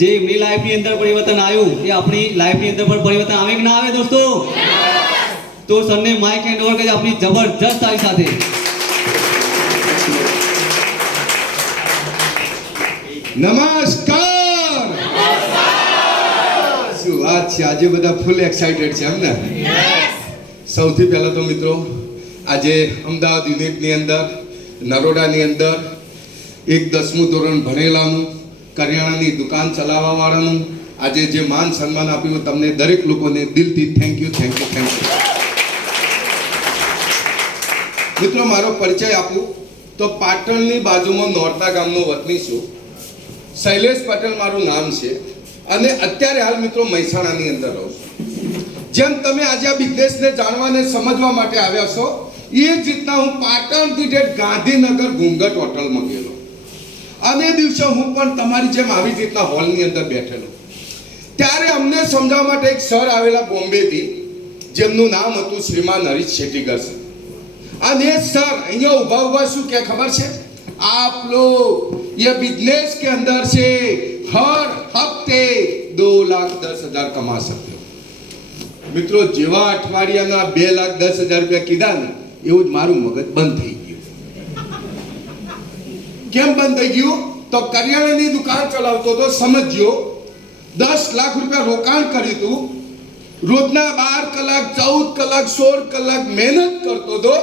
જે એમની લાઈફની અંદર પરિવર્તન આવ્યું એ આપણી લાઈફની અંદર પણ પરિવર્તન આવે કે ના આવે દોસ્તો? તો સરને માઇક હેન્ડ ઓવર કરી આપણી જબરજસ્ત તાળી સાથે. નમસ્કાર. શું વાત છે, આજે બધા ફૂલ એક્સાઇટેડ છે એમ ને? સૌથી પહેલા તો મિત્રો, આજે અમદાવાદ યુનિટની અંદર નરોડાની અંદર એક 10મું ધોરણ ભણેલાનું કરિયાણાની દુકાન ચલાવવા વાળાનું આજે જે માન સન્માન આપ્યું, તમને દરેક લોકોને દિલથી થેન્ક યુ. મિત્રો, મારો પરિચય આપું તો પાટણની બાજુમાં નોરતા ગામનો વતની છું. શૈલેષ પટેલ મારું નામ છે અને અત્યારે હાલ મિત્રો મહેસાણાની અંદર રહું છું. જેમ તમે આજે આ બિઝનેસને જાણવા અને સમજવા માટે આવ્યા છો, એ જ રીતના હું પાટણથી જે ગાંધીનગર ઘૂંઘટ હોટલમાં ગયેલો અને દિવસે હું પણ તમારી જેમ આવી રીતના હોલની અંદર બેઠેલો. ત્યારે અમને સમજાવવા માટે એક સર આવેલા બોમ્બેથી, જેમનું નામ હતું શ્રીમાન હરીશ શેટ્ટીગર સર. અને એ સર અહીંયા ઉભા શું કે ખબર છે? आप लोग ये बिजनेस के अंदर से हर हफ्ते 2,10,000 कमा सकते हो. મિત્રો, જેવા અઠવાડિયાના 2,10,000 રૂપિયા કીધા ને, એવું જ મારું મગજ બંધ થઈ ગયું. કેમ બંધ થઈ ગયું? તો કરિયાણાની દુકાન ચલાવતો તો સમજ્યો, 10 લાખ રૂપિયા રોકાણ કર્યું હતું, રોજના 12 કલાક 14 કલાક 16 કલાક મહેનત કરતો હતો,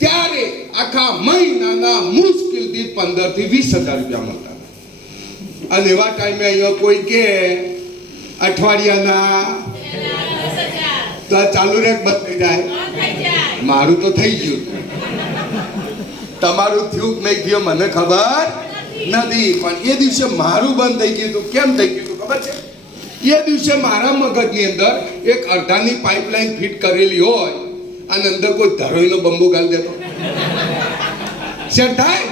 ત્યારે આખા મહિનાના મુશ્કેલથી 15 થી 20,000 રૂપિયા મળતા. અને એવા ટાઈમે અહીંયા કોઈ કે અઠવાડિયાના તો ચાલુ રેક બંધ થઈ જાય. મારું તો થઈ ગયું, તમારું થયું નહીં થયું મને ખબર નથી, પણ એ દિવસે મારું બંધ થઈ ગયું હતું. કેમ થઈ ગયું હતું ખબર છે? એ દિવસે મારા મગજની અંદર એક અડધાની પાઇપલાઇન ફિટ કરેલી હોય અને અંદર કોઈ ધરોઈનો બંબુ ગાળી દેતો, સેટ થાય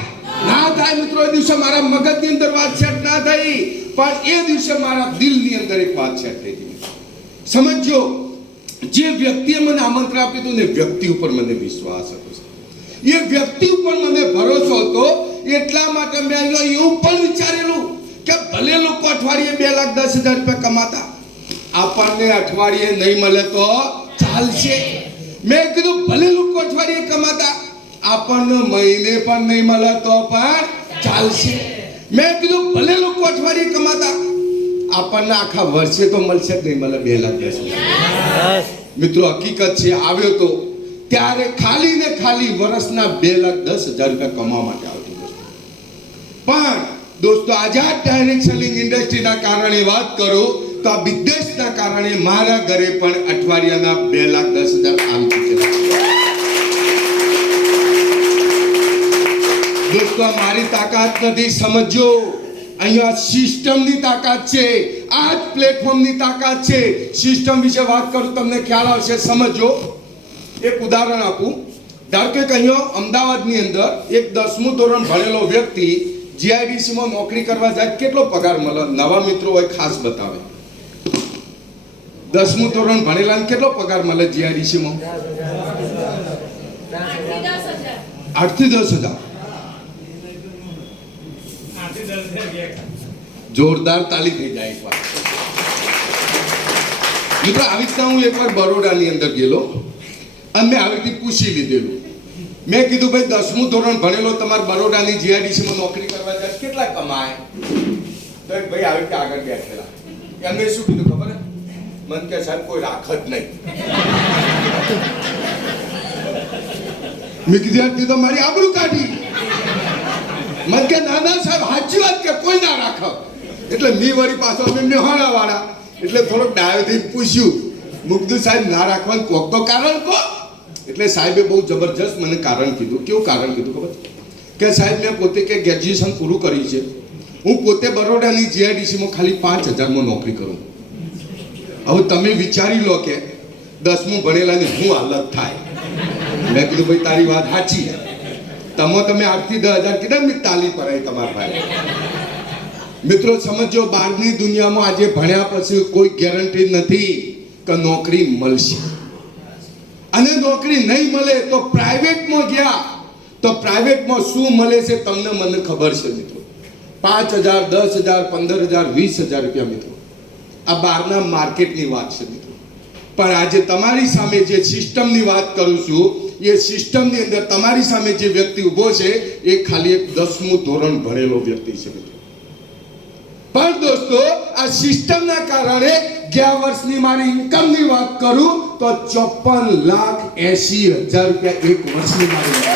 ના થાય? મિત્રો, એ દિવસે મારા મગજની અંદર વાત સેટ ના થઈ, પણ એ દિવસે મારા દિલની અંદર એક વાત સેટ થઈ ગઈ. સમજો, જે વ્યક્તિએ મને આમંત્રણ આપ્યું હતું ને, વ્યક્તિ ઉપર મને વિશ્વાસ હતો, એ વ્યક્તિ ઉપર મને ભરોસો હતો. એટલા માટે મેં અહીંયા એવું પણ વિચારેલું કે ભલે લોકો અઠવાડિયે 2,10,000 રૂપિયા કમાતા, આપણને અઠવાડિયે નહીં મળે તો ચાલશે. મેં કીધું ભલે લોકો અઠવાડિયે કમાતા, આપણને મહિને પણ નહીં મળે તો પણ ચાલશે. મેં કીધું ભલે લોકો અઠવાડિયે કમાતા, આપણને આખા વર્ષે તો મળશે જ નહીં મળે 2,10,000. મિત્રો, હકીકત છે, આવ્યો તો ત્યારે ખાલી ને ખાલી વર્ષના 2,10,000 રૂપિયા કમાવા માટે આવતી વસ્તુ. પણ દોસ્તો, આઝાદ ડાયરેક્ટ સેલિંગ ઇન્ડસ્ટ્રીના કારણે વાત કરું તો આ બિઝનેસના કારણે મારા ઘરે પણ અઠવાડિયાના 2,10,000 આવતી છે. દોસ્તો, મારી તાકાત નથી, સમજો. અહીંયા સિસ્ટમની તાકાત છે, આ જ પ્લેટફોર્મની તાકાત છે. સિસ્ટમ વિશે વાત કરું, તમને ખ્યાલ આવશે, સમજો. એક ઉદાહરણ આપું. ધારો કે અહીંયા અમદાવાદની અંદર એક 10મું ધોરણ ભણેલો વ્યક્તિ જીઆઈડીસીમાં નોકરી કરવા જાય, કેટલો પગાર મળે? નવા મિત્રો હોય ખાસ બતાવે. 10મું ધોરણ ભણેલાને કેટલો પગાર મળે જીઆઈડીસીમાં? 8 થી 10,000. જોરદાર તાલી થઈ જાય એકવાર. મિત્રો, આવી રીતના હું એકવાર બરોડાની અંદર ગયેલો અને મેં આવી રીતે પૂછી લીધેલું. મેં કીધું, ભાઈ 10મું ધોરણ ભણેલો તમારે બરોડાની જીઆઈડીસીમાં નોકરી કરવા જાય, કેટલા કમાય? તો ભાઈ આવી રીતે આગળ બેઠેલા. એમને શું કીધું ખબર? મન કે સાહેબ કોઈ રાખ જ નહીં. મેં કીધું, યાર તો મારી આબરૂ કાઢી. મન કે ના સાહેબ, સાચી વાત કે કોઈ ના રાખે. એટલે મી વળી પાછો અમે નેહાળા વાળા એટલે થોડોક ડાયોથી પૂછ્યું, મુગ્ધુ સાહેબ ના રાખવાનું કોક તો કારણ કહો. એટલે સાહેબે બહુ જબરજસ્ત મને કારણ કીધું. કેવું કારણ કીધું ખબર? કે સાહેબ, મેં પોતે કે ગ્રેજ્યુએશન પૂરું કર્યું છે, હું પોતે બરોડાની જીઆઈડીસીમાં ખાલી 5,000માં નોકરી કરું. હવે તમે વિચારી લો કે 10મું ભણેલાની શું હાલત થાય. મેં કીધું, ભાઈ તારી વાત સાચી. તમે 8 થી 10,000 કીધા ને, તાલી પરાય તમારા ભાઈ. મિત્રો, સમજો, બહારની દુનિયામાં આજે ભણ્યા પછી કોઈ ગેરંટી નથી કે નોકરી મળશે. અને નોકરી નહીં મળે તો પ્રાઇવેટમાં ગયા તો પ્રાઇવેટમાં શું મળે છે તમને મને ખબર છે મિત્રો. 5,000, 10,000, 15,000, 20,000 રૂપિયા મિત્રો. આ બહારના માર્કેટની વાત છે મિત્રો. પણ આજે તમારી સામે જે સિસ્ટમની વાત કરું છું, એ સિસ્ટમની અંદર તમારી સામે જે વ્યક્તિ ઊભો છે એ ખાલી એક 10મું ધોરણ ભણેલો વ્યક્તિ છે મિત્રો. પણ દોસ્તો, આ સિસ્ટમના કારણે ગયા વર્ષની મારી ઇન્કમની વાત કરું તો 54,80,000 રૂપિયા એક વર્ષની મારી ઇન્કમ છે.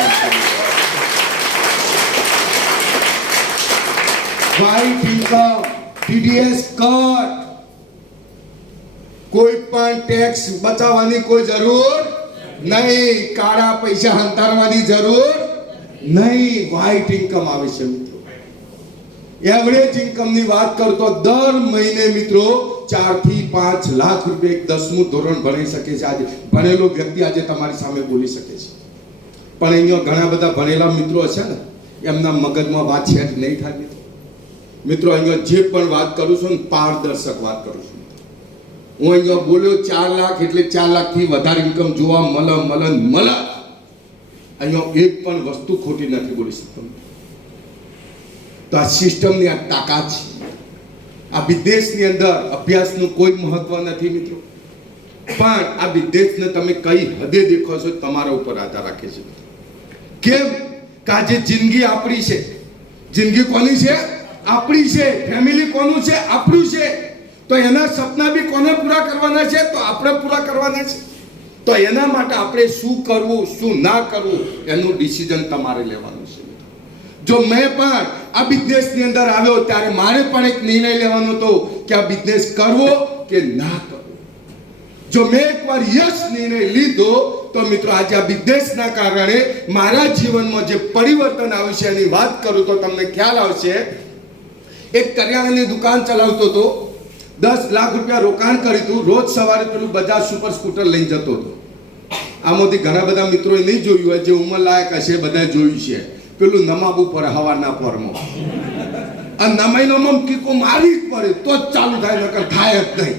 વ્હાઇટ ઇન્કમ, TDS કટ, કોઈ પણ ટેક્સ બચાવવાની કોઈ જરૂર નહીં, કાળા પૈસા હંતારવાની જરૂર નહીં. વ્હાઇટ ઇન્કમ આવે છે મિત્રો. એવરેજ ઇન્કમની વાત કરું તો દર મહિને મિત્રો 4 થી 5 લાખ રૂપિયા એક 10મું ધોરણ ભણી શકે છે. આજે ભણેલો વ્યક્તિ આજે તમારી સામે બોલી શકે છે. પણ અહીંયા ઘણા બધા ભણેલા મિત્રો છે ને, એમના મગજમાં વાત સેટ નહીં થાય મિત્રો. મિત્રો અહીંયા જે પણ વાત કરું છું ને, પારદર્શક વાત કરું છું. હું અહીંયા બોલ્યો 4 લાખ એટલે 4 લાખથી વધારે ઇન્કમ જોવા મળે. અહીંયા એક પણ વસ્તુ ખોટી નથી બોલી શકતો. તો આ સિસ્ટમની આ તાકાત છે. આ વિદેશની અંદર અભ્યાસનું કોઈ મહત્વ નથી મિત્રો. પણ આ વિદેશને તમે કઈ હદે દેખો છો તમારા ઉપર આધાર રાખે છે. કેમ કે આજે જિંદગી આપણી છે. જિંદગી કોની છે? આપણી છે. ફેમિલી કોનું છે? આપણું છે. તો એના સપના બી કોને પૂરા કરવાના છે? તો આપણે પૂરા કરવાના છે. તો એના માટે આપણે શું કરવું શું ના કરવું એનું ડિસિઝન તમારે લેવાનું છે. જો મેં પણ આ બિઝનેસની અંદર આવ્યો ત્યારે મારે પણ એક નિર્ણય લેવાનો હતો કે આ બિઝનેસ કરવો કે ના કરવો. જો મેં એકવાર યસ નિર્ણય લીધો તો મિત્રો આજે આ બિઝનેસના કારણે મારા જીવનમાં જે પરિવર્તન આવ્યું છે એની વાત કરું તો તમને ખ્યાલ આવશે. એક કરિયાણાની દુકાન ચલાવતો હતો. 10 લાખ રૂપિયા રોકાણ કર્યું હતું. રોજ સવારે પેલું બજાજ સુપર સ્કૂટર લઈને જતો હતો. આમાંથી ઘણા બધા મિત્રોએ નહીં જોયું હોય, જે ઉંમર લાયક હશે બધા જોયું છે. પેલું નમાબુ પર હવાના પરમાં આ નમાઈનો કીકો મારી જ પડે તો જ ચાલુ થાય, નકર થાય જ નહીં.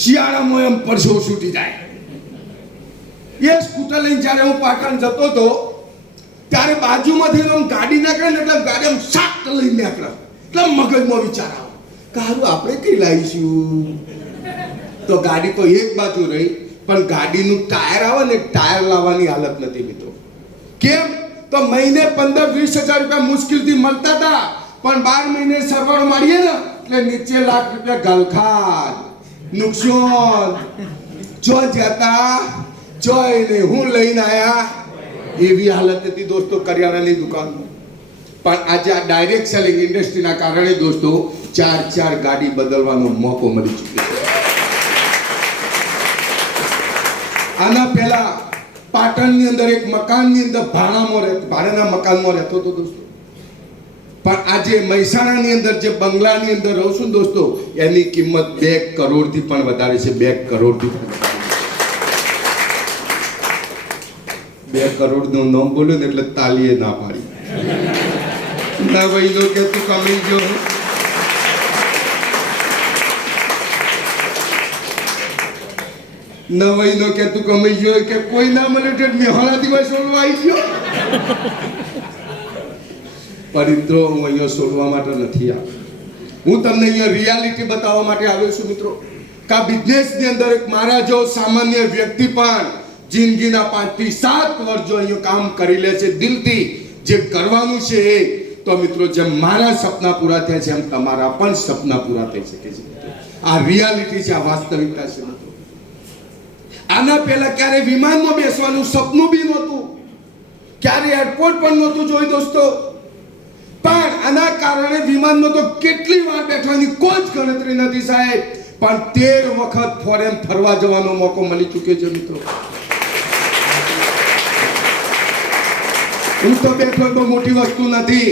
શિયાળામાં એમ પરસો છૂટી જાય. એ સ્કૂટર લઈને જ્યારે હું પાટણ જતો હતો ત્યારે બાજુમાંથી આમ ગાડી નીકળે ને એટલે ગાડી આમ શાક લઈને નીકળે એટલે મગજમાં વિચાર આવે કે હારું આપણે કઈ લાવીશું. તો ગાડી તો એક બાજુ રહી, પણ ગાડીનું ટાયર આવે ને, ટાયર લાવવાની હાલત નથી મિત્રો. કેમ? તો મહિને 15-20 હજાર રૂપિયા મુશ્કેલથી મળતા હતા, પણ 12 મહિને સરવાળો મારીએ ને એટલે નીચે લાખ રૂપિયા ગલખાન નુકસાન. જો જતા જોઈને હું લઈને આયા એવી હાલત હતી દોસ્તો કરિયાણાની દુકાનમાં. પણ આજે આ ડાયરેક્ટ સેલિંગ ઇન્ડસ્ટ્રીના કારણે દોસ્તો 4 ગાડી બદલવાનો મોકો મળી ચૂક્યો છે. આના પહેલા પાટણની અંદર એક મકાનની અંદર ભાડાના મકાનમાં રહેતો હતો દોસ્તો. પણ આજે મહેસાણાની અંદર જે બંગલાની અંદર રહું છું દોસ્તો, એની કિંમત 2 કરોડથી પણ વધારે છે. 2 કરોડથી પણ વધારે. 2 કરોડનું નામ બોલ્યું ને એટલે તાલીએ ના પાડી. ના ભાઈ લો કે તું કમી ગયો. નવાઈનો કે તું કમાઈ ગયો કે કોઈ ના મળે એટલે મેહોણા દિવસ છોડવા આવી ગયો. પરિત્રો હું અહીંયા છોડવા માટે નથી આવ્યો. હું તમને અહીંયા રિયાલિટી બતાવવા માટે આવ્યો છું મિત્રો. કે આ બિઝનેસની અંદર એક મારા જો સામાન્ય વ્યક્તિ પણ જિંદગીના 5 થી 7 વર્ષ જો અહીંયા કામ કરી લે છે દિલથી, જે કરવાનું છે એ. તો મિત્રો જેમ મારા સપના પૂરા થયા છે એમ તમારા પણ સપના પૂરા થઈ શકે છે. આ રિયાલિટી છે, આ વાસ્તવિકતા છે મિત્રો. આના પહેલા ક્યારે વિમાનમાં બેસવાનું સપનું બી નહોતું, ક્યારે એરપોર્ટ પણ નહોતું જોયું દોસ્તો. પણ આના કારણે વિમાનમાં તો કેટલી વાર બેઠવાની કોઈ જ ગણતરી નથી સાહેબ. પણ 13 વખત ફોરેન ફરવા જવાનો મોકો મળી ચૂક્યો છે મિત્રો. હું તો બેઠો તો મોટી વસ્તુ નથી,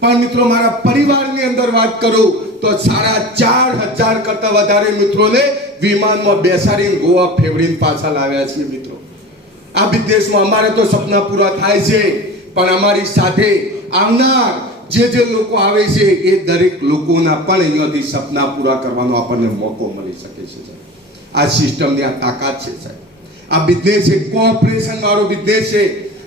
પણ મિત્રો મારા પરિવારની અંદર વાત કરું તો 4,500 કરતા વધારે મિત્રોને વિમાનમાં બેસાડીને ગોવા ફેવડીને પાછા લાવ્યા છીએ મિત્રો. આ બિઝનેસમાં અમારે તો સપના પૂરા થાય છે, પણ અમારી સાથે આવનાર જે લોકો આવે છે એ દરેક લોકોના પણ અહીંયાથી સપના પૂરા કરવાનો આપણને મોકો મળી શકે છે. આ સિસ્ટમની આ તાકાત છે સાહેબ. આ બિઝનેસ એક કોઓપરેશન વાળો બિઝનેસ છે.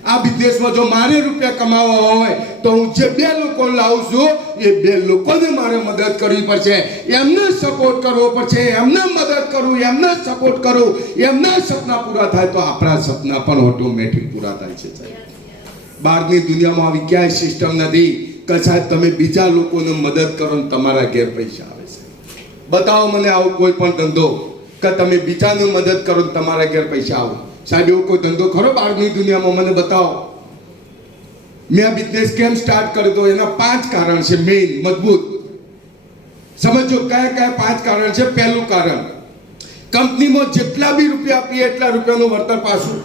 આ બિઝનેસમાં જો મારે રૂપિયા કમાવા હોય તો હું જે 2 લોકો લાવું છું એ 2 લોકોને મારે મદદ કરવી પડશે, એમને સપોર્ટ કરવો પડશે, એમને મદદ કરવું, એમને સપોર્ટ કરવું, એમના સપના પૂરા થાય તો આપણા સપના પણ ઓટોમેટિક પૂરા થાય છે સાહેબ. બહારની દુનિયામાં આવી ક્યાંય સિસ્ટમ નથી કે સાહેબ તમે બીજા લોકોને મદદ કરો ને તમારા ઘેર પૈસા આવે છે. બતાવો મને આવો કોઈ પણ ધંધો કે તમે બીજાને મદદ કરો ને તમારા ઘેર પૈસા આવે. સાહેબ એવો કોઈ ધંધો ખરો બહારની દુનિયામાં? મને બતાવો. મેં આ બિઝનેસ કેમ સ્ટાર્ટ કર્યો તો એના 5 કારણ છે મેઇન મજબૂત. સમજો કયા કયા 5 કારણ છે. પહેલું કારણ, કંપનીમાં જેટલા બી રૂપિયા આપીએ એટલા રૂપિયાનું વળતર પાછું.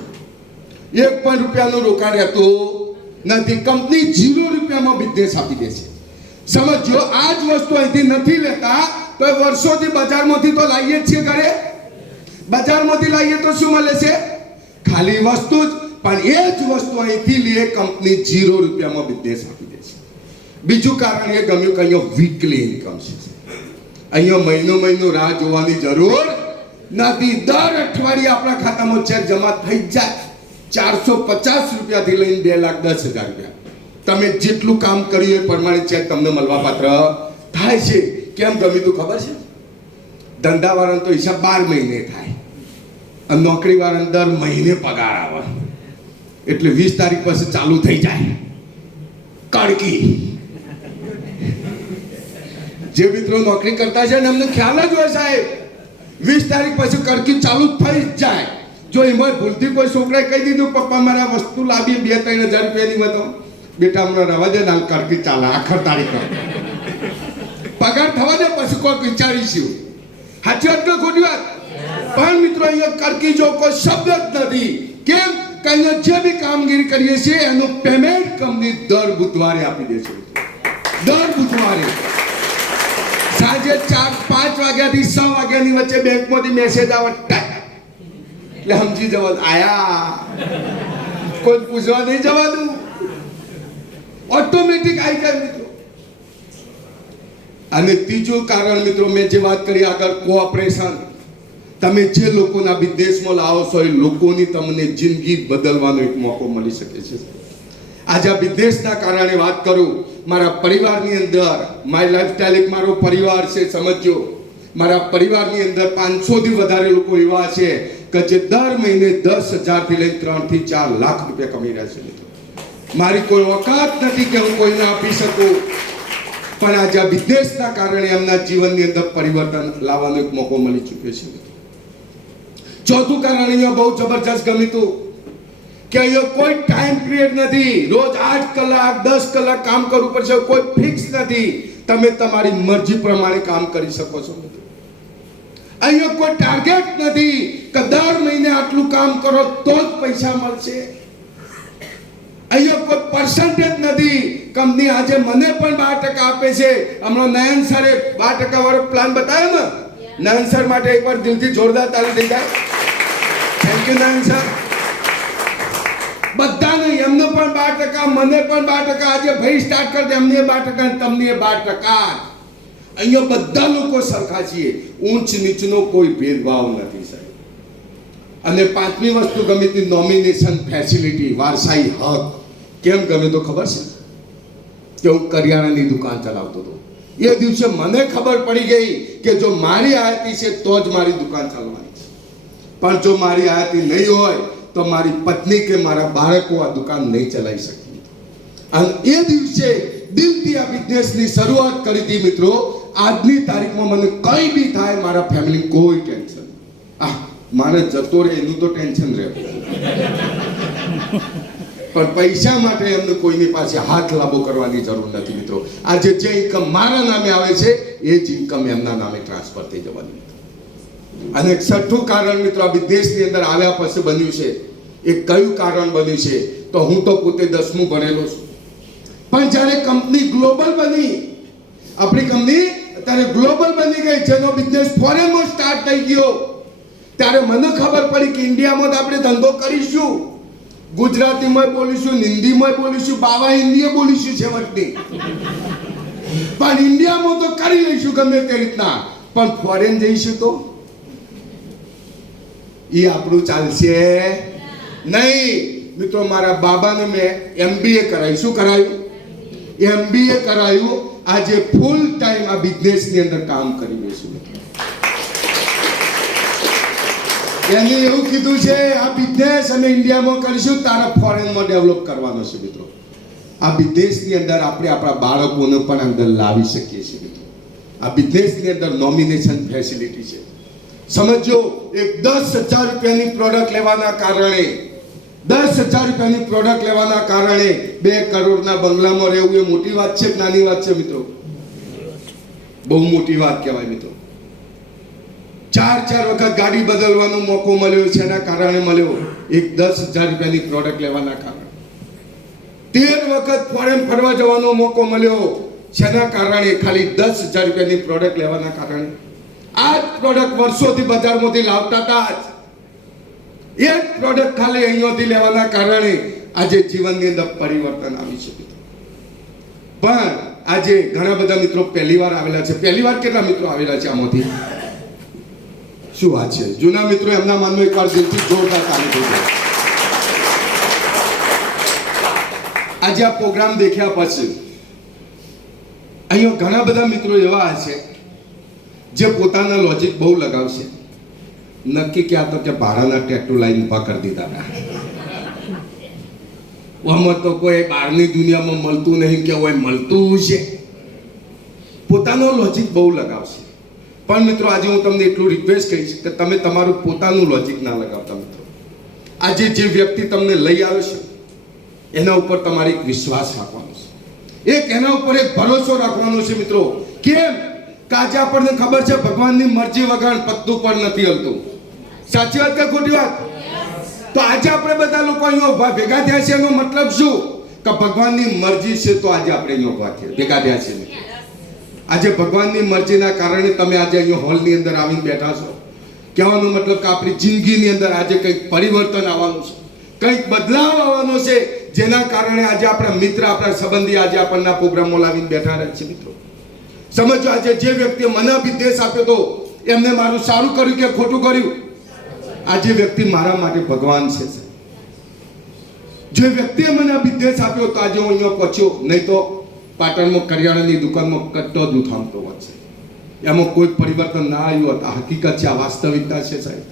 1 પણ રૂપિયાનું રોકાણ રહેતું નથી. કંપની 0 રૂપિયામાં બિઝનેસ આપી દે છે. સમજો આ જ વસ્તુ અહીંથી નથી લેતા તો વર્ષોથી બજારમાંથી તો લાવીએ જ છીએ ઘરે. બજારમાંથી લાવીએ તો શું મળે છે? ખાલી વસ્તુ જ. પણ એ જ વસ્તુ અહીંથી લઈએ કંપની 0 રૂપિયામાં બિઝનેસ આપી દે છે. બીજું કારણ એ ગમ્યું કે અહીંયા વીકલી ઇન્કમ છે. અહીંયા મહિનો રાહ જોવાની જરૂર નથી. દર અઠવાડિયે આપણા ખાતામાં ચેક જમા થઈ જાય. 450 રૂપિયાથી લઈને 2,10,000 રૂપિયા. તમે જેટલું કામ કર્યું એ પ્રમાણે ચેક તમને મળવા પાત્ર થાય છે. કેમ ગમ્યું તું ખબર છે? ધંધાવાળાનો તો હિસાબ 12 મહિને થાય અને નોકરીવાળાને દર મહિને પગાર આવે. એટલે 20 તારીખ પછી ચાલુ થઈ જાય કડકી. જે મિત્રો નોકરી કરતા છે ને એમને ખ્યાલ જ હોય સાહેબ, 20 તારીખ પછી કડકી ચાલુ થઈ જ જાય. જો એમાં ભૂલથી કોઈ છોકરાએ કહી દીધું પપ્પા મારા વસ્તુ લાવી 2-3 હજાર રૂપિયાની મતો, બેટા હમણાં રવા દે ના કડકી ચાલે આખર તારીખ પગાર થવા દે પછી કોઈ વિચારીશું. સાચી વાત કે ખોટી વાત? પણ મિત્રો અહીંયા કડકી જો કોઈ શબ્દ જ નથી. કેમ? કે અહીંયા જે બી કામગીરી કરીએ છીએ એનું પેમેન્ટ કંપની દર બુધવારે આપી દે છે. દર બુધવારે સાંજે 4-5 વાગ્યાથી 6 વાગ્યાની વચ્ચે બેંકમાંથી મેસેજ આવે એટલે સમજી જવાનું આયા. કોઈ પૂછવા નહીં જવાનું, ઓટોમેટિક આવી જાય મિત્રો. અને ત્રીજું કારણ મિત્રો મેં જે વાત કરી આગળ, કોઓપરેશન. તમે જે લોકોના બિઝનેસમાં લાવો છો એ લોકોની તમને જિંદગી બદલવાનો એક મોકો મળી શકે છે. આજે આ બિઝનેસના કારણે વાત કરું, મારા પરિવારની અંદર માય લાઈફસ્ટાઈલ એક મારો પરિવાર છે. સમજો મારા પરિવારની અંદર 500 થી વધારે લોકો એવા છે કે જે દર મહિને 10,000 થી લઈને 3 થી 4 લાખ રૂપિયા કમાઈ રહ્યા છે મિત્રો. મારી કોઈ ઓકાત નથી કે હું કોઈને આપી શકું, પણ આજે આ બિઝનેસના કારણે એમના જીવનની અંદર પરિવર્તન લાવવાનો એક મોકો મળી ચૂક્યો છે. ચોથું કારણ અહીંયા બહુ જબરજસ્ત ગમ્યું હતું કે અહીંયા કોઈ ટાઈમ પિરિયડ નથી. રોજ 8 કલાક 10 કલાક કામ કરવું પડશે, કોઈ ફિક્સ નથી. તમે તમારી મરજી પ્રમાણે કામ કરી શકો છો. અહીંયા કોઈ ટાર્ગેટ નથી કે દર મહિને આટલું કામ કરો તો જ પૈસા મળશે. અહીંયા કોઈ પર્સન્ટેજ નથી. કંપની આજે મને પણ 12% આપે છે. હમણાં નયન સરે 12% વાળો પ્લાન બતાવ્યો ને, નયન સર માટે એકવાર દિલથી જોરદાર તાળી થઈ જાય. Thank you Nayan sir. બધાને એમને પણ 12%, મને પણ 12%, આજે ભાઈ સ્ટાર્ટ કરી દે એમને 12% તમને 12%. અહીંયા બધા લોકો સરખા છીએ, ઊંચ નીચનો કોઈ ભેદભાવ નથી સાહેબ. અને પાંચમી વસ્તુ ગમી હતી નોમિનેશન ફેસિલિટી, વારસાઈ હક. કેમ ગમે તો ખબર છે કે હું કરિયાણાની દુકાન ચલાવતો હતો. એ દિવસે મને ખબર પડી ગઈ કે જો મારી આયાતી છે તો જ મારી દુકાન ચાલવાની છે, પણ જો મારી આયાતી નહીં હોય તો મારી પત્ની કે મારા બાળકો આ દુકાન નહીં ચલાવી શકે. અને એ દિવસે દિલથી આ બિઝનેસની શરૂઆત કરી હતી મિત્રો. આજની તારીખમાં મને કંઈ બી થાય મારા ફેમિલી કોઈ ટેન્શન. મારે જતો રહે એનું તો ટેન્શન રહે, પણ પૈસા માટે એમને કોઈની પાસે હાથ લાંબો કરવાની જરૂર નથી મિત્રો. આજે જે ઇન્કમ મારા નામે આવે છે એ જ ઇન્કમ એમના નામે ટ્રાન્સફર થઈ જવાની. અને છઠ્ઠું કારણ મિત્રો આ બિઝનેસની અંદર આવ્યા પછી બન્યું છે. એ કયું કારણ બન્યું છે તો હું તો પોતે 10મું ભણેલો છું, પણ જ્યારે કંપની ગ્લોબલ બની, આપણી કંપની અત્યારે ગ્લોબલ બની ગઈ, જેનો બિઝનેસ ફોરેનમાં સ્ટાર્ટ થઈ ગયો, ત્યારે મને ખબર પડી કે ઇન્ડિયામાં તો આપણે ધંધો કરીશું, ગુજરાતીમાં બોલીશું, હિન્દીમાં બોલીશું, બાવા હિન્દીએ બોલીશું છેવટની, પણ ઇન્ડિયામાં તો કરી લઈશું ગમે તે રીતના, પણ ફોરેન જઈશું તો એ આપણું ચાલશે નહીં. મિત્રો મારા બાબાને મેં MBA કરાવ્યું. શું કરાયું? MBA કરાયું. આજે ફૂલ ટાઈમ આ બિઝનેસની અંદર કામ કરી રહ્યો છું. એને એવું કીધું છે આ બિઝનેસ અમે ઇન્ડિયામાં કરીશું, તારા ફોરેનમાં ડેવલપ કરવાનો છે. મિત્રો આ બિઝનેસની અંદર આપણે આપણા બાળકોને પણ અંદર લાવી શકીએ છીએ. મિત્રો આ બિઝનેસની અંદર નોમિનેશન ફેસિલિટી છે. સમજો, એક 10,000 રૂપિયાની પ્રોડક્ટ લેવાના કારણે 10,000 રૂપિયાની પ્રોડક્ટ લેવાના કારણે 2 કરોડના બંગલામાં રહેવું એ મોટી વાત છે કે નાની વાત છે? મિત્રો બહુ મોટી વાત કહેવાય. મિત્રો 4 વખત ગાડી બદલવાનો મોકો મળ્યો છે. એના કારણે મળ્યો એક 10,000 રૂપિયાની પ્રોડક્ટ લેવાના કારણે. 13 વખત ફોરેન ફરવા જવાનો મોકો મળ્યો. જેના કારણે ખાલી 10,000 રૂપિયાની પ્રોડક્ટ લેવાના કારણે. આ જ પ્રોડક્ટ વર્ષોથી બજારમાંથી લાવતા હતા. એ જ પ્રોડક્ટ ખાલી અહીંયાથી લેવાના કારણે આજે જીવનની અંદર પરિવર્તન આવી શકે. પણ આજે ઘણા બધા મિત્રો પહેલી વાર આવેલા છે. પહેલી વાર કેટલા મિત્રો આવેલા છે આમાંથી? શું વાત છે? જૂના મિત્રો એમના મનમાં એકવાર દિલથી જોરદાર તાળી થઈ જાય. આજે આ પ્રોગ્રામ દેખ્યા પછી અહીંયા ઘણા બધા મિત્રો એવા હશે જે પોતાના લોજિક બહુ લગાવશે. નક્કી ક્યાં તો કે ભાડાના ટેટુ લાઈન ઉભા કરી દીધા હતા. આમાં તો કોઈ બહારની દુનિયામાં મળતું નહીં કે હોય મળતું છે. પોતાનો લોજિક બહુ લગાવશે. પણ મિત્રો આજે હું તમને એટલું રિક્વેસ્ટ કરીશ કે તમે તમારું પોતાનું લોજિક ના લગાવતા. મિત્રો આજે જે વ્યક્તિ તમને લઈ આવે છે એના ઉપર તમારે એક વિશ્વાસ રાખવાનો છે. એક એના ઉપર એક ભરોસો રાખવાનો છે. મિત્રો કેમ કે આજે આપણને ખબર છે ભગવાનની મરજી વગર પત્તું પણ નથી હલતું. સાચી વાત કે ખોટી વાત? તો આજે આપણે બધા લોકો અહીંયા ભેગા થયા છે એનો મતલબ શું? કે ભગવાનની મરજી છે તો આજે આપણે અહીંયા ભેગા થયા છીએ. આજે ભગવાનની મરજીના કારણે તમે આજે અહીંયા હોલની અંદર આવીને બેઠા છો. કહેવાનો મતલબ કે આપણી જિંદગીની અંદર આજે કંઈક પરિવર્તન આવવાનું છે, કંઈક બદલાવ આવવાનો છે, જેના કારણે આજે આપણા મિત્ર, આપણા સંબંધી આજે આપણને પ્રોગ્રામમાં લાવીને બેઠા રહે છે. મિત્રો સમજો, આજે જે વ્યક્તિએ મને અભિદેશ આપ્યો તો એમને મારું સારું કર્યું કે ખોટું કર્યું? આજે વ્યક્તિ મારા માટે ભગવાન છે. જે વ્યક્તિએ મને અભિદેશ આપ્યો તો આજે હું અહીંયા પહોંચ્યો. નહીં તો પાટણમાં કરિયાણાની દુકાનમાં કટ્ટો જ ઉઠામતો હોત છે. એમાં કોઈ પરિવર્તન ના આવ્યું હોત. આ હકીકત છે, આ વાસ્તવિકતા છે સાહેબ.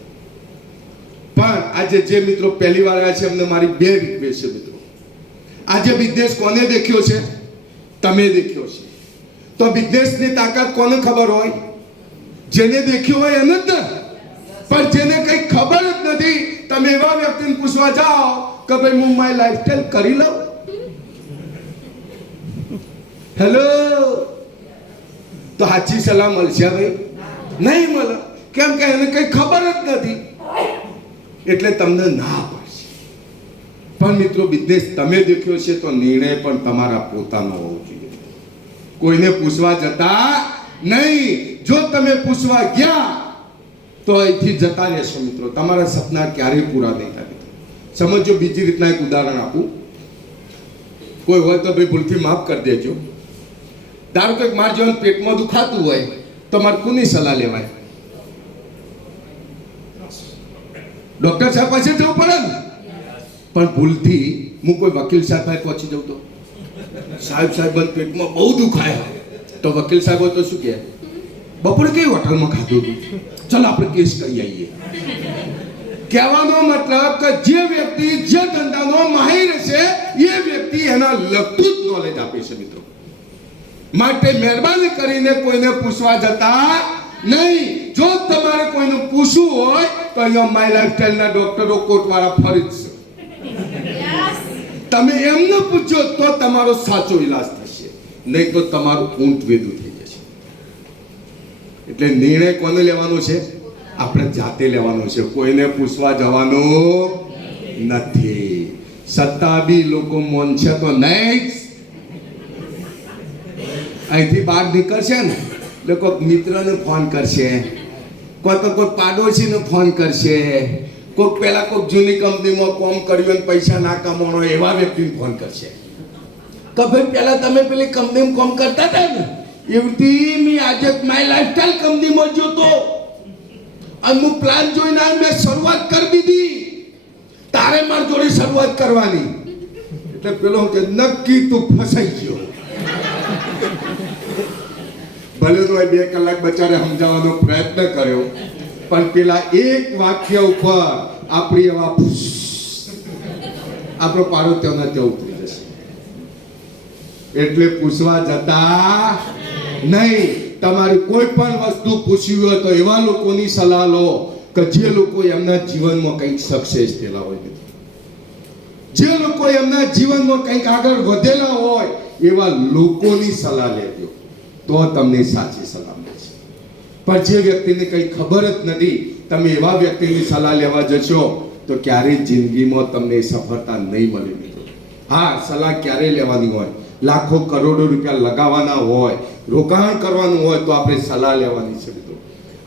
પણ આજે જે મિત્રો પહેલી વાર આવ્યા છે એમને મારી 2 રિક્વેસ્ટ છે. મિત્રો આજે બિઝનેસ કોને દેખ્યો છે? તમે દેખ્યો છે. તો બિઝનેસની તાકાત કોને ખબર હોય? જેને દેખ્યો હોય એને જ. પણ જેને કંઈ ખબર જ નથી, તમે એવા વ્યક્તિને પૂછવા જાઓ કે ભાઈ હું મારી લાઈફસ્ટાઈલ કરી લઉં. હેલો, તો સાચી સલાહ મળશે ભાઈ? નહીં મળે. કેમ કે એને કંઈ ખબર જ નથી એટલે તમને ના પડશે. પણ મિત્રો બિઝનેસ તમે દેખ્યો છે તો નિર્ણય પણ તમારા પોતાનો હોવો જોઈએ. કોઈને પૂછવા જતા નહીં. જો તમે પૂછવા ગયા તો અહીંથી જતા રહેશો. મિત્રો તમારા સપના ક્યારેય પૂરા નહીં થાય. સમજો, બીજી રીતના એક ઉદાહરણ આપું. કોઈ હોય તો ભાઈ ભૂલથી માફ કરી દેજો. ધારો કે મારા જીવન પેટમાં દુખાતું હોય તો મારે કોની સલાહ લેવાય? ડોક્ટર સાહેબ પાસે જવું પડે ને. પણ ભૂલથી હું કોઈ વકીલ સાહેબ પાસે પહોંચી જાઉં તો સાહેબ પેટમાં બહુ દુખાય તો વકીલ સાહેબ હોય તો શું કહે? બપોરે કઈ હોટલમાં ખાધું હતું, ચાલો આપણે કેસ કરી આવીએ. કહેવાનો મતલબ કે જે વ્યક્તિ જે ધંધાનો માહિર છે એ વ્યક્તિ એના લગતું જ નોલેજ આપે છે. મિત્રો માટે મહેરબાની કરીને કોઈને પૂછવા જતા નહીં. જો તમારે કોઈને પૂછવું હોય તો અહીંયા માય લાઈફસ્ટાઈલના ડોક્ટરો કોટવાળા ફરી જ છે. તમે એમને પૂછો તો તમારો સાચો ઈલાજ થશે, નહીં તો તમારું ઊંટ વેદું થઈ જશે. એટલે નિર્ણય કોને લેવાનો છે? આપણે જાતે લેવાનો છે. કોઈને પૂછવા જવાનું નથી. સત્તા બી લોકો મૌન છે તો નહીં. અહીંથી બહાર નીકળશે ને એટલે કોઈક મિત્રને ફોન કરશે, કોઈ તો કોઈ પાડોશીને ફોન કરશે, કોઈક પહેલા કોઈક જૂની કંપનીમાં કામ કર્યું અને પૈસા ના કમાણો એવા વ્યક્તિને ફોન કરશે કે ભાઈ પહેલા તમે પેલી કંપનીમાં કામ કરતા હતા ને એવી મેં આજે માય લાઈફસ્ટાઈલ કંપનીમાં જોતો અને હું પ્લાન જોઈને મેં શરૂઆત કરી દીધી. તારે મારી જોડે શરૂઆત કરવાની. એટલે પેલો કે નક્કી તું ફસાઈ ગયો. ભલે તો 2 કલાક બચારે સમજાવવાનો પ્રયત્ન કર્યો, પણ પેલા એક વાક્ય ઉપર આપણી એવા આપણો પાડો તેના ત્યાં ઉતરી જશે. એટલે પૂછવા જતા નહીં. તમારી કોઈ પણ વસ્તુ પૂછવી હોય તો એવા લોકોની સલાહ લો કે જે લોકો એમના જીવનમાં કંઈક સક્સેસ થયેલા હોય, જે લોકો એમના જીવનમાં કંઈક આગળ વધેલા હોય એવા લોકોની સલાહ લેજો, તો તમને સાચી સલાહ મળશે. પણ જે વ્યક્તિને કંઈ ખબર જ નથી, તમે એવા વ્યક્તિની સલાહ લેવા જશો તો ક્યારેય જિંદગીમાં તમને સફળતા નહીં મળે મિત્રો. હા, સલાહ ક્યારે લેવાની હોય? લાખો કરોડો રૂપિયા લગાવવાના હોય, રોકાણ કરવાનું હોય તો આપણે સલાહ લેવાની છે મિત્રો.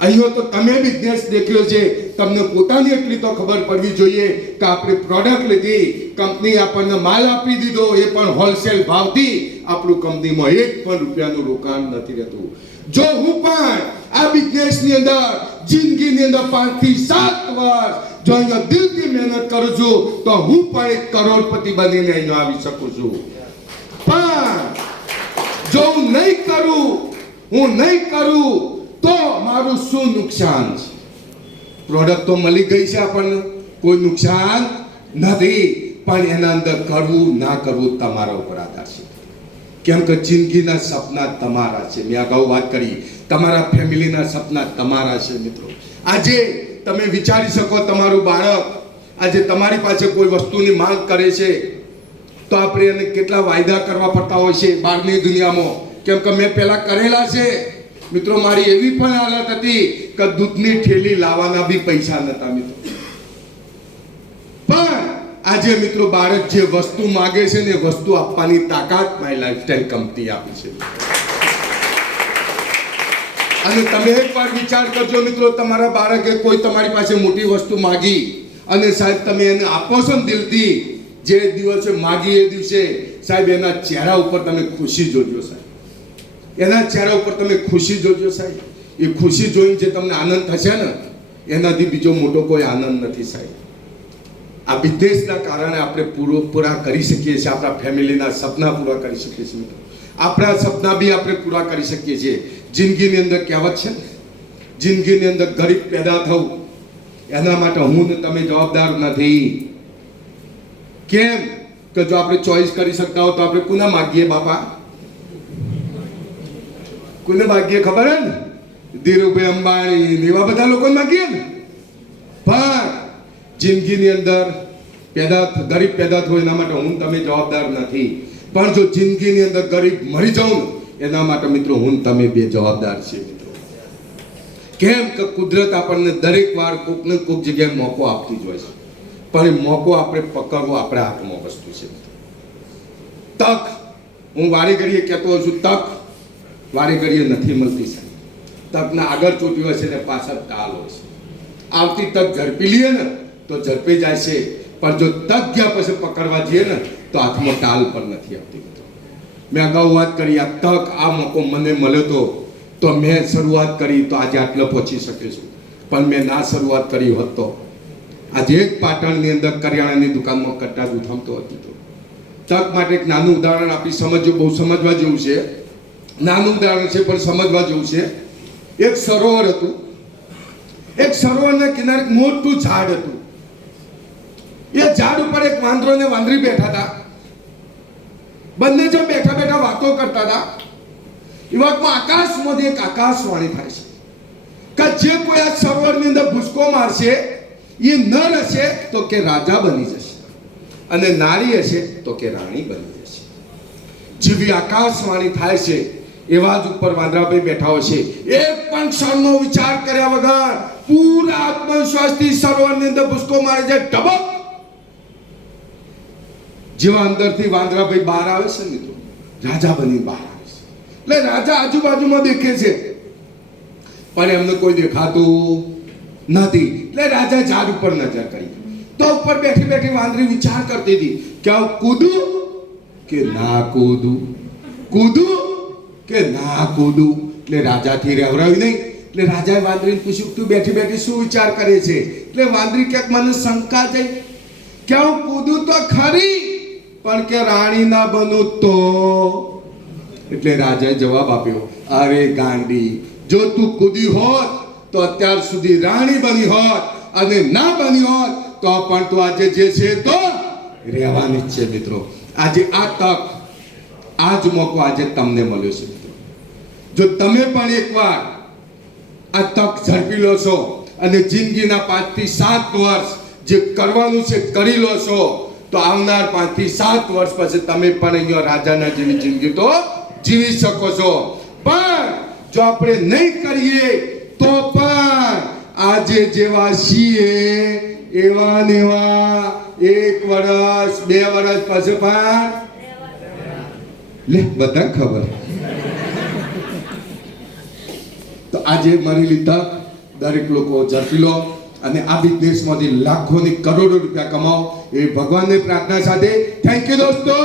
અહીંયા તો તમે બિઝનેસ દેખ્યો છે, તમને પોતાની એટલી તો ખબર પડવી જોઈએ કે આપણે પ્રોડક્ટ લીધી, કંપની આપણને માલ આપી દીધો, એ પણ હોલસેલ ભાવથી. આપણું કંપનીમાં 1 પણ રૂપિયાનું રોકાણ નથી રહેતું. જો હું પણ આ બિઝનેસની અંદર જિંદગીની અંદર 5 થી 7 વર્ષ જો અહીંયા દિલથી મહેનત કરું છું તો હું પણ 1 કરોડપતિ બનીને અહીંયા આવી શકું છું. પણ જો હું નહીં કરું તો મારું શું નુકસાન છે? પ્રોડક્ટ તો મળી ગઈ છે આપણને, કોઈ નુકસાન નથી, પણ એના અંદર કરવું ના કરવું તમારા ઉપર આધાર છે. કેમ કે જિંદગીના સપના તમારા છે. મેં અગાઉ વાત કરી, તમારા ફેમિલીના સપના તમારા છે મિત્રો. આજે તમે વિચારી શકો, તમારું બાળક આજે તમારી પાસે કોઈ વસ્તુની માંગ કરે છે તો આપણે એને કેટલા વાયદા કરવા પડતા હોય છે બહારની દુનિયામાં. કેમ કે મેં પહેલા કરેલા છે મિત્રો. મારી એવી પણ હાલત હતી કે દૂધની થેલી લાવવાના બી પૈસા નતા મિત્રો. પણ આજે મિત્રો બાળક જે વસ્તુ માંગે છે ને વસ્તુ આપવાની તાકાત માય લાઈફસ્ટાઈલ કંપની આપી છે. અને તમે એકવાર વિચાર કરજો મિત્રો, તમારા બાળકે કોઈ તમારી પાસે મોટી વસ્તુ માંગી અને સાહેબ તમે એને આપો છો ને દિલથી, જે દિવસે માંગી એ દિવસે સાહેબ એના ચહેરા ઉપર તમે ખુશી જોજો સાહેબ. એના ચહેરા ઉપર તમે ખુશી જોજો સાહેબ. એ ખુશી જોઈને જે તમને આનંદ થશે ને એનાથી બીજો મોટો કોઈ આનંદ નથી સાહેબ. આ બિઝનેસના કારણે આપણે પૂરા કરી શકીએ છીએ, આપણા ફેમિલીના સપના પૂરા કરી શકીએ છીએ મિત્રો. આપણા સપના બી આપણે પૂરા કરી શકીએ છીએ. જિંદગીની અંદર કહેવત છે, જિંદગીની અંદર ગરીબ પેદા થવું એના માટે હું ને તમે જવાબદાર નથી. કેમ કે જો આપણે ચોઈસ કરી શકતા હો તો આપણે કોના માગીએ બાપા? કોને માગીએ ખબર હે ને? ધીરુભાઈ અંબાણી એવા બધા લોકો માગીએ ને. પણ જિંદગીની અંદર ગરીબ પેદા થવું એના માટે હું તમે જવાબદાર નથી. પણ જો જિંદગીની અંદર ગરીબ મરી જાઉં ને એના માટે મિત્રો હું તમે બે જવાબદાર છે મિત્રો. કેમ કે કુદરત આપણને દરેક વાર કોક ને કોક જગ્યાએ મોકો આપતી જ હોય છે, પણ એ મોકો આપણે પકડવો આપણા હાથમાં વસ્તુ છે. તક હું વારે ઘડીએ કહેતો હોઉં છું, તક વારે ઘડીએ નથી મળતી સાહેબ. તકના આગળ ચોટી હોય છે ને પાછળ ટાલ હોય છે. આવતી તક ઝડપી લઈએ ને તો ઝડપી જાય છે, પણ જો તક ગયા પછી પકડવા જઈએ ને તો હાથમાં ટાલ પણ નથી આવતી. મેં અગાઉ વાત કરી, આ તક આ મોકો મને મળ્યો તો મેં શરૂઆત કરી તો આજે આટલે પહોંચી શકે છું. પણ મેં ના શરૂઆત કરી હોત તો આજે એક પાટણની અંદર કરિયાણાની દુકાનમાં કટ્ટા ગુથામતો હતો. તક માટે એક નાનું ઉદાહરણ આપી સમજો, બહુ સમજવા જેવું છે. નાનું ઉદાહરણ છે પણ સમજવા જેવું છે. એક સરોવર હતું, એક સરોવરના કિનારે એક મોટું ઝાડ હતું. એ ઝાડ ઉપર એક વાંદરો ને વાંદરી બેઠા હતા. બંને જો બેઠા બેઠા વાતો કરતા હતા. એ વખતમાં આકાશમાંથી એક આકાશવાણી થાય છે કે જે કોઈ આ સરોવરની અંદર ભૂસકો મારશે એ નર હશે તો કે રાજા બની જશે અને નારી હશે તો કે રાણી બની જશે. જેવી આકાશવાણી થાય છે એવા જ ઉપર વાંદરાભાઈ બેઠા હોય છે. એક પણ ક્ષણનો વિચાર કર્યા વગર પૂરા આત્મવિશ્વાસથી સરોવરની અંદર ભૂસકો મારે છે. ઢબક જેવા અંદરથી વાંદરાભાઈ બહાર આવે છે મિત્રો, રાજા બની બહાર આવે છે. એટલે રાજા આજુબાજુમાં દેખે છે પણ એમને કોઈ દેખાતું નથી. એટલે રાજા ઝાડ ઉપર નજર કરી તો ઉપર બેઠી બેઠી વાંદરી વિચાર કરતી હતી કે હું કૂદું કે ના કૂદું, કૂદું કે ના કૂદું. એટલે રાજાથી રહેવરાયું નહીં. એટલે રાજાએ વાંદરીને પૂછ્યું તું બેઠી બેઠી શું વિચાર કરે છે? એટલે વાંદરી ક્યાંક મને શંકા થઈ કે હું કૂદું તો ખરી પણ કે રાણી ના બનું તો. એટલે રાજાએ જવાબ આપ્યો, અરે ગાંડી, જો તું કૂદી હોત તો અત્યાર સુધી રાણી બની હોત, અને ના બની હોત તો પણ તું આજે જે છે તો રહેવાની જ છે. મિત્રો, આજે આ તક, આ જ મોકો આજે તમને મળ્યો છે. મિત્રો, જો તમે પણ એકવાર આ તક ઝડપી લો છો અને જિંદગીના 5 થી 7 વર્ષ જે કરવાનું છે કરી લો છો, તો આવનાર 5 થી 7 વર્ષ પછી તમે પણ અહીંયા રાજાના જેવી જિંદગી તો જીવી શકો છો. પણ જો આપણે નહીં કરીએ તો પણ આજે જેવા છીએ એવા ને એવા 1 વર્ષ 2 વર્ષ પછી પણ લે બધા ખબર. તો આજે મળેલી તક દરેક લોકો ઝડપી લો અને આ બિઝનેસમાંથી લાખોની કરોડો રૂપિયા કમાઓ એ ભગવાનની પ્રાર્થના સાથે. થેન્ક યુ દોસ્તો.